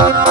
আমার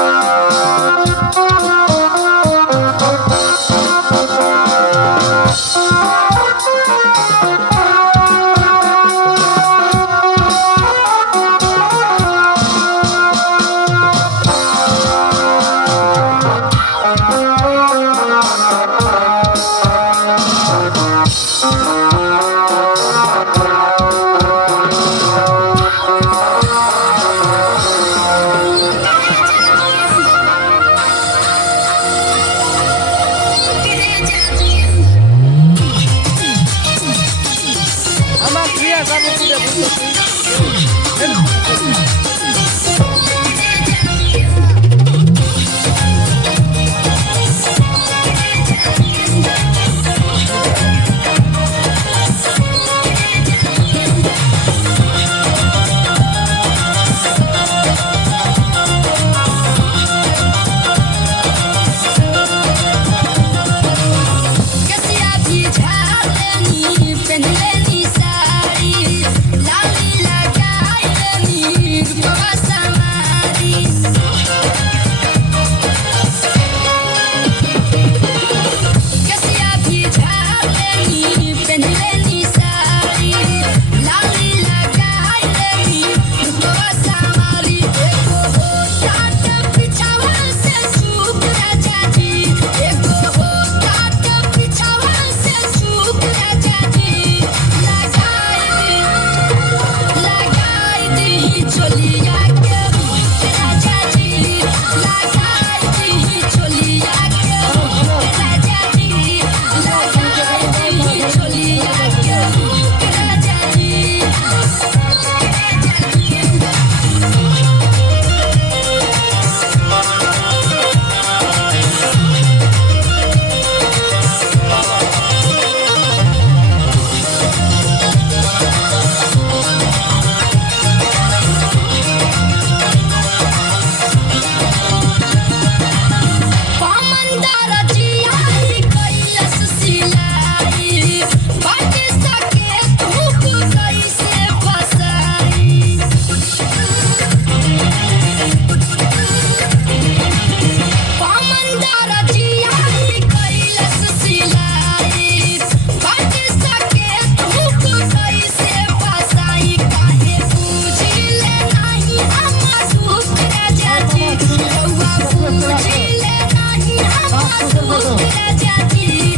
যাবি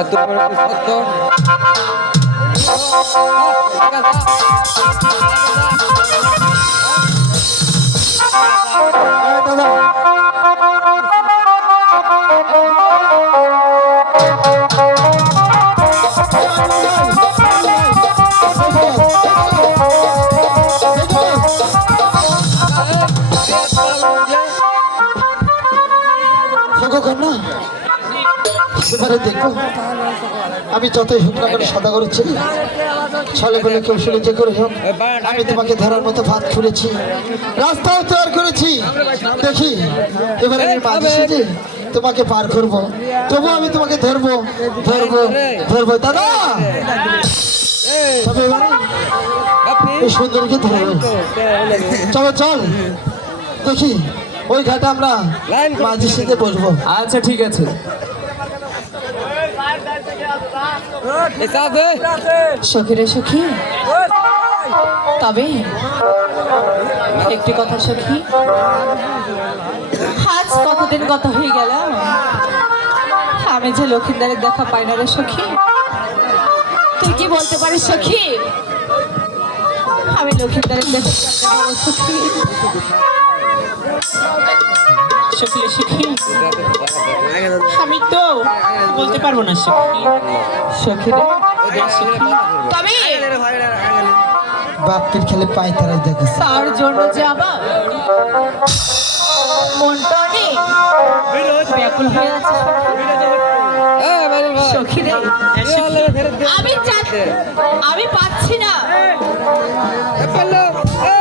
এত বড় সত্য দেখো, আমি যতই হোক না করে সাদা করেছি, ছলে বলে কেউ শুনে যে করে হোক, আমি তোমাকে ধরার মতো ভাত খুলেছি, রাস্তাও তৈরি করেছি, দেখি, এবারে আমি সেজে তোমাকে পার করব তবু আমি তোমাকে ধরবো ধরবো ধরবো, দাদা! এবারে ধরবো চলো, চল, দেখি ওই ঘাটে আমরা মাঝি সাথে বসবো। আচ্ছা ঠিক আছে। সখী রে সখী তবে একটি কথা সখী আজ কতদিন কত হয়ে গেল? আমি যে লক্ষিন্দারের দেখা পাই না রে সখী। তুই কি বলতে পারিস সখী? আমি লক্ষিন্দারের দেখা সখী। সখী সখী আমি তো বলতে পারব না সখী সখী তবে বাপটির খেলে পাই তারাই দেখেছে তার জন্য যে আমার মনটা অনেক ব্যাকুল হয়ে আছে সখী রে। আমি আমি পাচ্ছি না।